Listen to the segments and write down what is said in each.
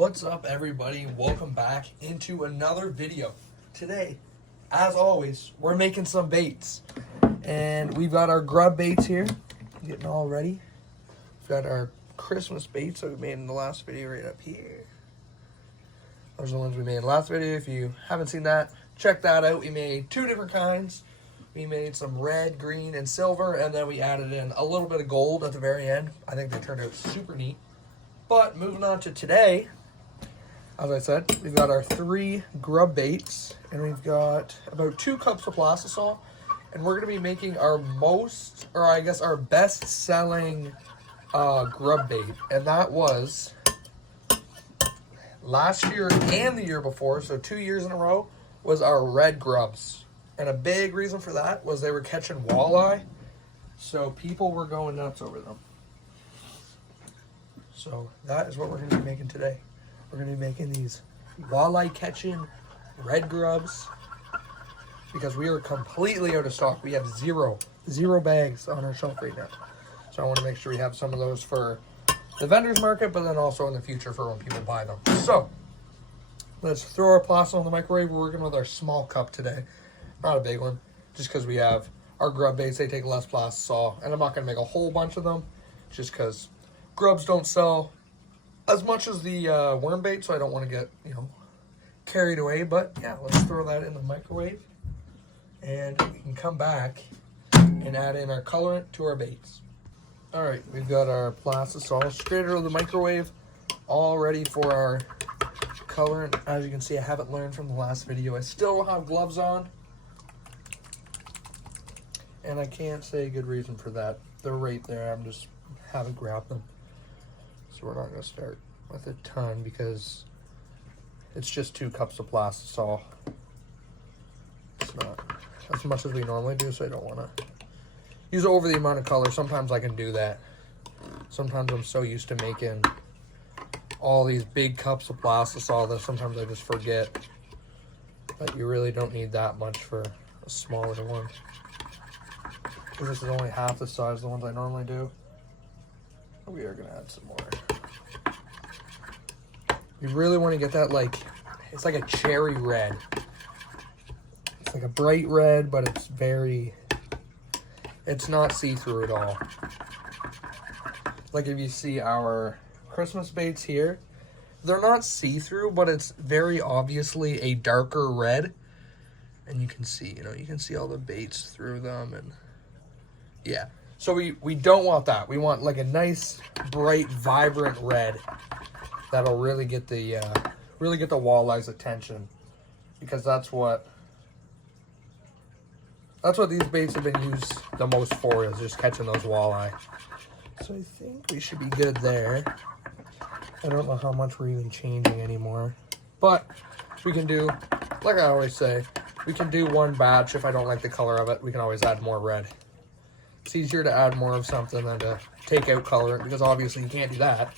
What's up, everybody? Welcome back into another video. Today, as always, we're making some baits. And we've got our grub baits here, getting all ready. We've got our Christmas baits that we made in the last video right up here. Those are the ones we made in the last video. If you haven't seen that, check that out. We made two different kinds. We made some red, green, and silver, and then we added in a little bit of gold at the very end. I think they turned out super neat. But moving on to today, as I said, we've got our 3 grub baits, and we've got about 2 cups of plastisol, and we're going to be making our our best-selling grub bait, and that was last year and the year before, so 2 years in a row, was our red grubs. And a big reason for that was they were catching walleye, so people were going nuts over them. So that is what we're going to be making today. We're going to be making these walleye catching red grubs because we are completely out of stock. We have zero bags on our shelf right now. So I want to make sure we have some of those for the vendors market, but then also in the future for when people buy them. So let's throw our plastic in the microwave. We're working with our small cup today. Not a big one, just because we have our grub baits. They take less plastisol, and I'm not going to make a whole bunch of them just because grubs don't sell as much as the worm bait, so I don't want to get, carried away. But yeah, let's throw that in the microwave, and we can come back and add in our colorant to our baits. All right, we've got our plastisol straight out of the microwave, all ready for our colorant. As you can see, I haven't learned from the last video. I still have gloves on, and I can't say a good reason for that. They're right there. I just haven't grabbed them. So we're not going to start with a ton because it's just 2 cups of plastisol. It's not as much as we normally do, so I don't want to use over the amount of color. Sometimes I can do that. Sometimes I'm so used to making all these big cups of plastisol that sometimes I just forget that you really don't need that much for a smaller one. Because this is only half the size of the ones I normally do. We are going to add some more. You really want to get that, it's like a cherry red. It's like a bright red, but it's not see-through at all. Like if you see our Christmas baits here, they're not see-through, but it's very obviously a darker red. And you can see, you can see all the baits through them, and yeah. So we don't want that. We want like a nice, bright, vibrant red that'll really get the walleye's attention, because that's what these baits have been used the most for, is just catching those walleye. So I think we should be good there. I don't know how much we're even changing anymore, but we can do, like I always say, we can do one batch. If I don't like the color of it, we can always add more red. It's easier to add more of something than to take out colorant, because obviously you can't do that.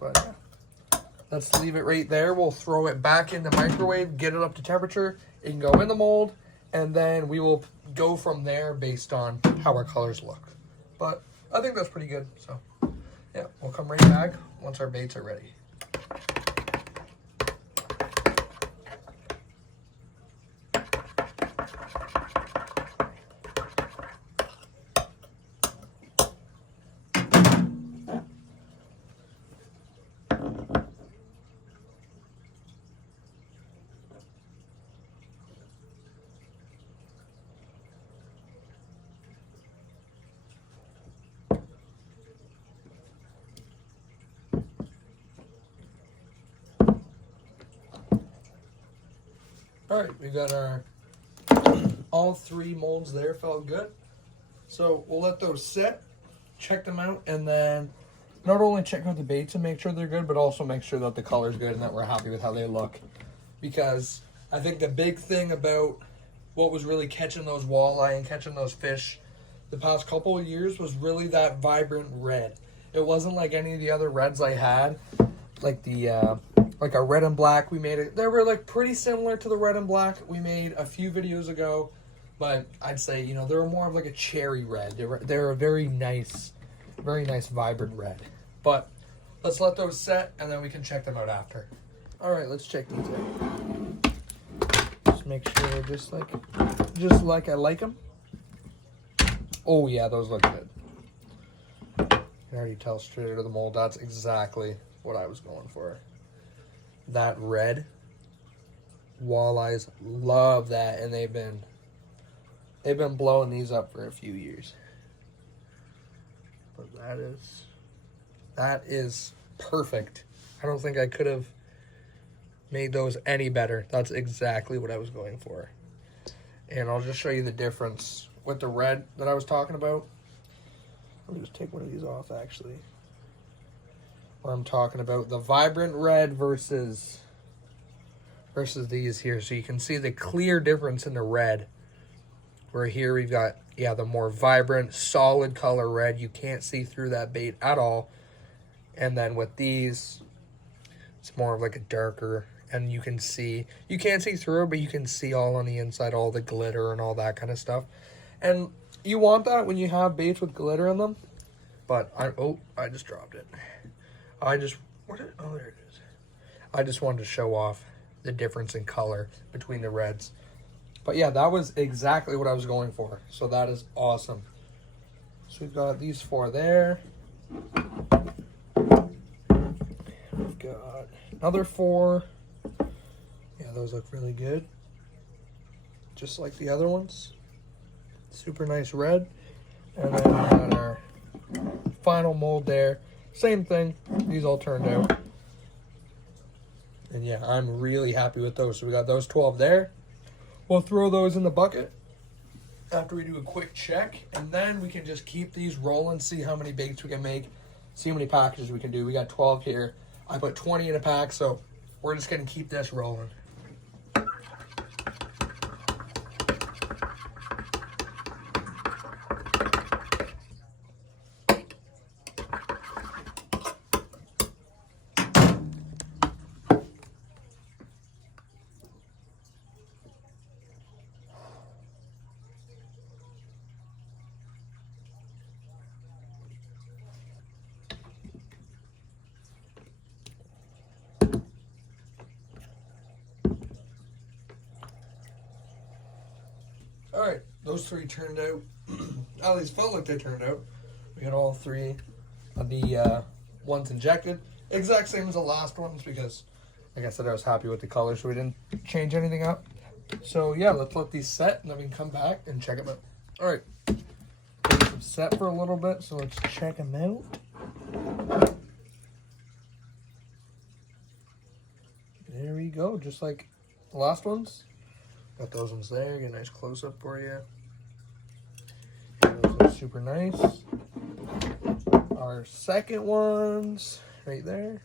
But yeah, let's leave it right there. We'll throw it back in the microwave, get it up to temperature. It can go in the mold, and then we will go from there based on how our colors look. But I think that's pretty good. So yeah, we'll come right back once our baits are ready. All right, we got our all 3 molds there, felt good. So we'll let those sit, check them out, and then not only check out the baits and make sure they're good, but also make sure that the color's good and that we're happy with how they look. Because I think the big thing about what was really catching those walleye and catching those fish the past couple of years was really that vibrant red. It wasn't like any of the other reds I had, like the like a red and black. We made it, they were like pretty similar to the red and black we made a few videos ago, but I'd say, you know, they were more of like a cherry red. They're a very nice vibrant red. But let's let those set and then we can check them out after. All right, let's check these out. Just make sure they're just like I like them. Oh yeah, those look good. You can already tell straight out of the mold. That's exactly what I was going for. That red. Walleyes love that, and they've been blowing these up for a few years. But that is perfect. I don't think I could have made those any better. That's exactly what I was going for. And I'll just show you the difference with the red that I was talking about. Let me just take one of these off, actually. Where I'm talking about the vibrant red versus these here. So you can see the clear difference in the red. Where here we've got, yeah, the more vibrant, solid color red. You can't see through that bait at all. And then with these, it's more of like a darker, and you can't see through it, but you can see all on the inside, all the glitter and all that kind of stuff. And you want that when you have baits with glitter in them. But I just dropped it. Oh, there it is. I just wanted to show off the difference in color between the reds. But yeah, that was exactly what I was going for. So that is awesome. So we've got these 4 there. We've got another 4. Yeah, those look really good. Just like the other ones. Super nice red. And then we got our final mold there. Same thing. These all turned out. And yeah, I'm really happy with those. So we got those 12 there. We'll throw those in the bucket after we do a quick check. And then we can just keep these rolling, see how many baits we can make, see how many packages we can do. We got 12 here. I put 20 in a pack, so we're just going to keep this rolling. All right, those 3 turned out. At least felt like they turned out. We got all 3 of the ones injected. Exact same as the last ones because, like I said, I was happy with the color, so we didn't change anything up. So yeah, let's let these set, and then we can come back and check them out. All right, let them set for a little bit, so let's check them out. There we go, just like the last ones. Got those ones there, get a nice close-up for you. And those look super nice. Our second ones, right there.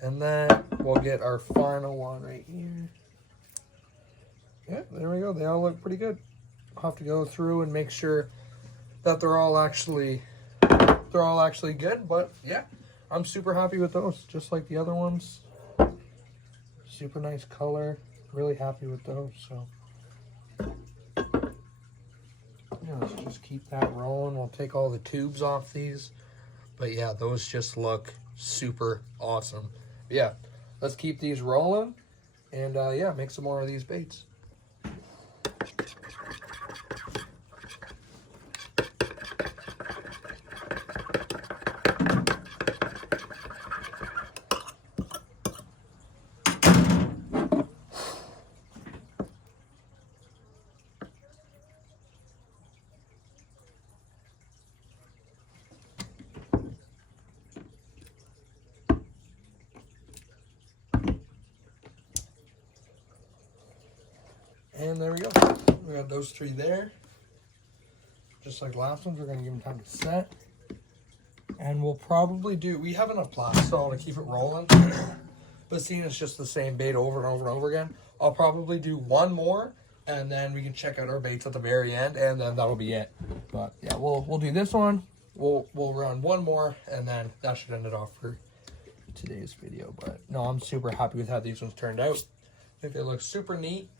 And then we'll get our final one right here. Yeah, there we go. They all look pretty good. I'll have to go through and make sure that they're all actually good, but yeah. I'm super happy with those, just like the other ones. Super nice color. Really happy with those. So yeah, let's just keep that rolling. We'll take all the tubes off these. But yeah, those just look super awesome. But yeah, let's keep these rolling and yeah, make some more of these baits. And there we go. We got those 3 there. Just like last ones, we're going to give them time to set. And we'll probably do, we have enough plastol to keep it rolling. But seeing it's just the same bait over and over and over again, I'll probably do 1 more. And then we can check out our baits at the very end. And then that'll be it. But yeah, we'll do this one. We'll run 1 more. And then that should end it off for today's video. But no, I'm super happy with how these ones turned out. I think they look super neat.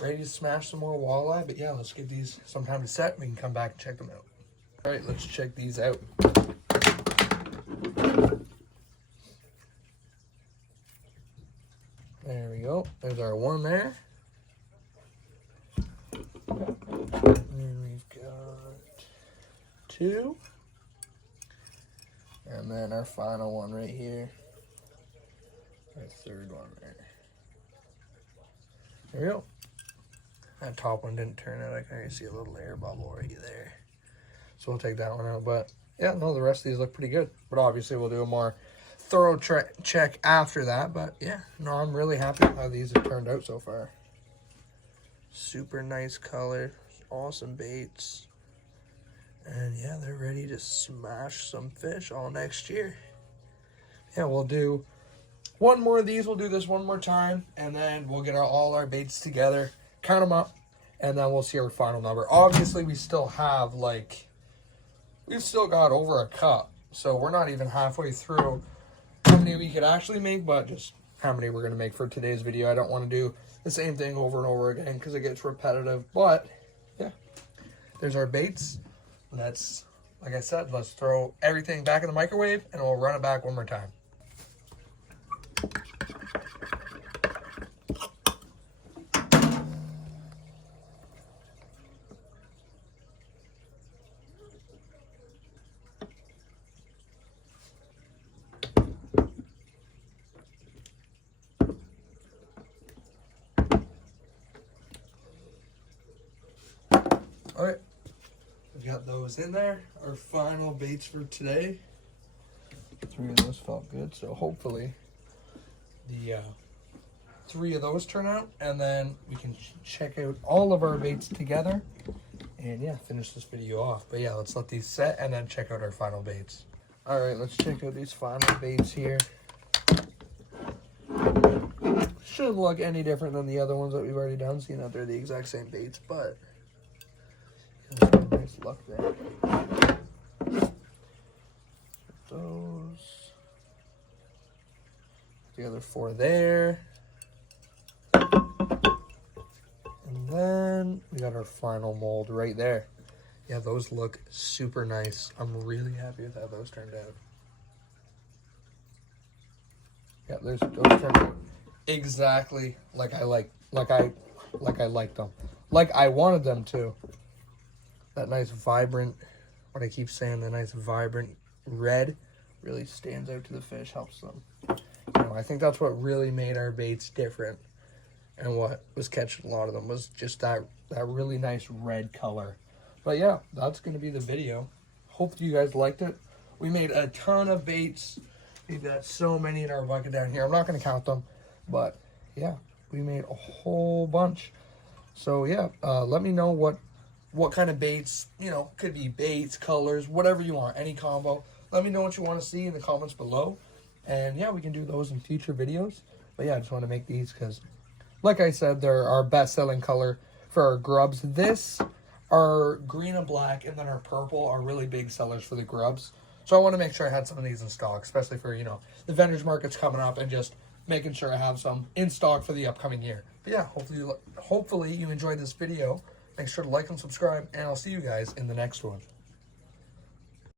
ready to smash some more walleye. But yeah, let's give these some time to set. We can come back and check them out. All right, let's check these out. There we go. There's our one there. And we've got two. And then our final one right here. Our third one there. There we go. That top one didn't turn out. I can see a little air bubble right there. So we'll take that one out. But yeah, no, the rest of these look pretty good. But obviously we'll do a more thorough check after that. But yeah, no, I'm really happy with how these have turned out so far. Super nice color. Awesome baits. And yeah, they're ready to smash some fish all next year. Yeah, we'll do one more of these. We'll do this one more time. And then we'll get all our baits together. Count them up. And then we'll see our final number. Obviously, we still have we've still got over a cup. So we're not even halfway through how many we could actually make. But just how many we're going to make for today's video. I don't want to do the same thing over and over again because it gets repetitive. But yeah, there's our baits. Let's, like I said, let's throw everything back in the microwave and we'll run it back one more time. All right. We got those in there. Our final baits for today. 3 of those felt good, so hopefully the 3 of those turn out, and then we can check out all of our baits together and yeah, finish this video off. But yeah, let's let these set and then check out our final baits. All right, let's check out these final baits here. Shouldn't look any different than the other ones that we've already done, seeing that they're the exact same baits, but nice luck there. Those. The other 4 there. And then we got our final mold right there. Yeah, those look super nice. I'm really happy with how those turned out. Yeah, those turned out exactly like I liked them. Like I wanted them to. That nice vibrant, what I keep saying, the nice vibrant red really stands out to the fish, helps them. You know, I think that's what really made our baits different, and what was catching a lot of them was just that really nice red color. But yeah, that's going to be the video. Hope you guys liked it. We made a ton of baits. We've got so many in our bucket down here. I'm not going to count them, but yeah, we made a whole bunch. So yeah, let me know what kind of baits, you know, could be baits, colors, whatever you want, any combo. Let me know what you want to see in the comments below. And yeah, we can do those in future videos. But yeah, I just want to make these because, like I said, they're our best-selling color for our grubs. This, our green and black, and then our purple are really big sellers for the grubs. So I want to make sure I had some of these in stock, especially for, you know, the vendors markets coming up, and just making sure I have some in stock for the upcoming year. But yeah, hopefully you enjoyed this video. Make sure to like and subscribe, and I'll see you guys in the next one.